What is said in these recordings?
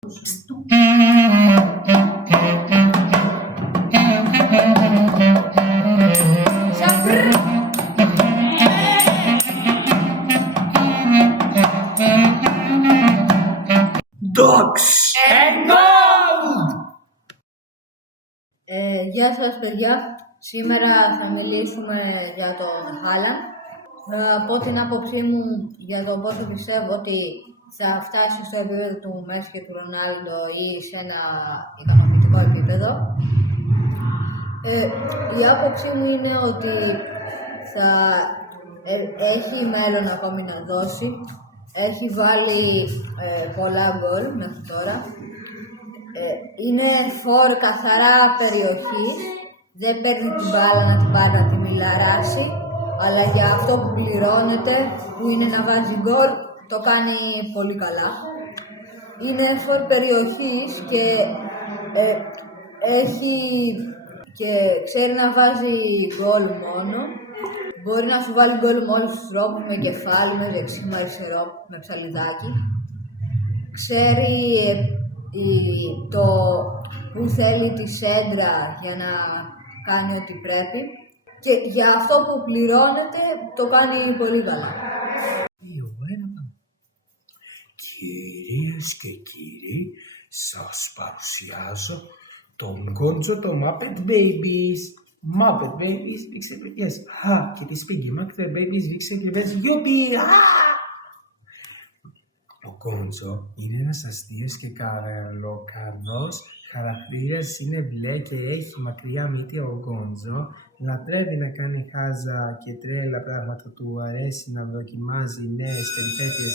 Dogs and gold! Γεια σας παιδιά, σήμερα θα μιλήσουμε για τον Χάλαντ. Θα πω την άποψή μου για το πόσο πιστεύω ότι θα φτάσει στο επίπεδο του Μέση και του Ρονάλντο ή σε ένα ικανοποιητικό επίπεδο. Η άποψή μου είναι ότι θα έχει μέλλον ακόμη να δώσει. Έχει βάλει πολλά γκολ μέχρι τώρα. Είναι φορ καθαρά περιοχή. Δεν παίρνει την μπάλα να την πάρει να τη μιλαράσει, αλλά για αυτό που πληρώνεται, που είναι να βάζει γκολ, το κάνει πολύ καλά. Είναι φορ περιοχής και ξέρει να βάζει γκολ μόνο. Μπορεί να σου βάλει γκολ με όλους τους τρόπους, με κεφάλι, με δεξί, με αριστερό, με ψαλιδάκι. Ξέρει το που θέλει τη σέντρα για να κάνει ό,τι πρέπει. Και για αυτό που πληρώνεται, το κάνει πολύ καλά. Κυρίες και κύριοι, σας παρουσιάζω τον Γκόντζο το Muppet Babies. Muppet Babies, βήξε κρυβές. Και τη Spiggy Muppet Babies, βήξε κρυβές. Γιουπι! Ο Γκόντζο είναι ένας αστείος και καρδός χαρακτήρας, είναι μπλε και έχει μακριά μύτη. Ο Γκόντζο λατρεύει να κάνει χάζα και τρέλα πράγματα, του αρέσει να δοκιμάζει νέες περιπέτειες,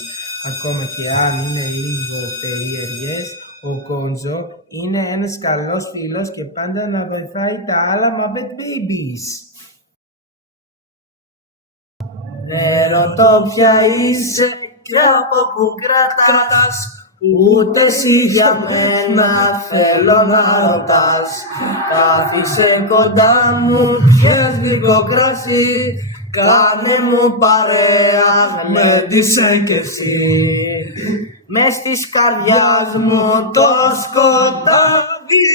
ακόμα και αν είναι λίγο περίεργες. Ο Γκόντζο είναι ένας καλός φίλος και πάντα να βοηθάει τα άλλα Muppet Babies. Δεν ρωτώ ποια είσαι και από που κρατάς, ούτε εσύ για μένα θέλω να ρωτάς. Κάθισε κοντά μου, πιες λίγο κρασί, κάνε μου παρέα, γλέντισε κι εσύ. Μες της καρδιάς μου το σκοτάδι,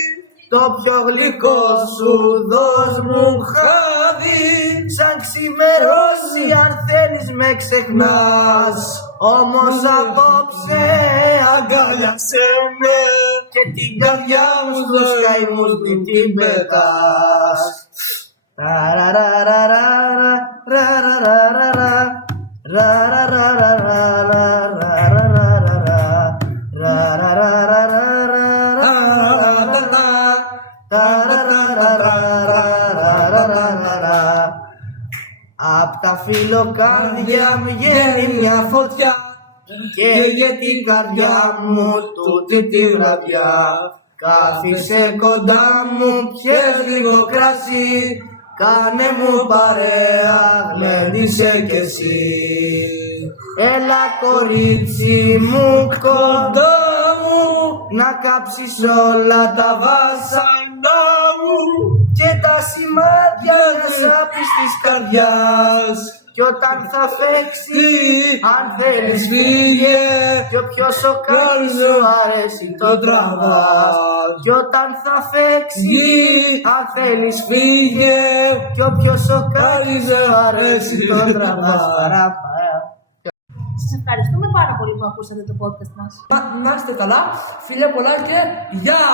το πιο γλυκό σου δώσ' μου χάδι. Σαν ξημερώσει αν θέλεις με ξεχνάς, όμως απόψε αγκάλιασέ με και την καρδιά μου στους καημούς μην την πετάς. Απ' τα φιλοκάρδια μου βγαίνει μια φωτιά και για την καρδιά μου τούτη τη βραδιά. Κάθισε κοντά μου, πιες λίγο κρασί, κάνε μου παρέα, γλέντισε κι εσύ. Έλα κορίτσι μου κοντά μου, να κάψεις όλα τα βάσανα μου και τα σημάδια να σάπεις της καρδιάς. Κι όταν θα φέξει, αν θέλεις φύγε, κι όποιο σοκάρι σου αρέσει το τραβάς. Κι όταν θα φέξει, αν θέλεις φύγε, κι όποιο σοκάρι σου αρέσει το τραβάς. Σας ευχαριστούμε πάρα πολύ που ακούσατε το podcast μας. Να είστε καλά, φίλια πολλά και γεια!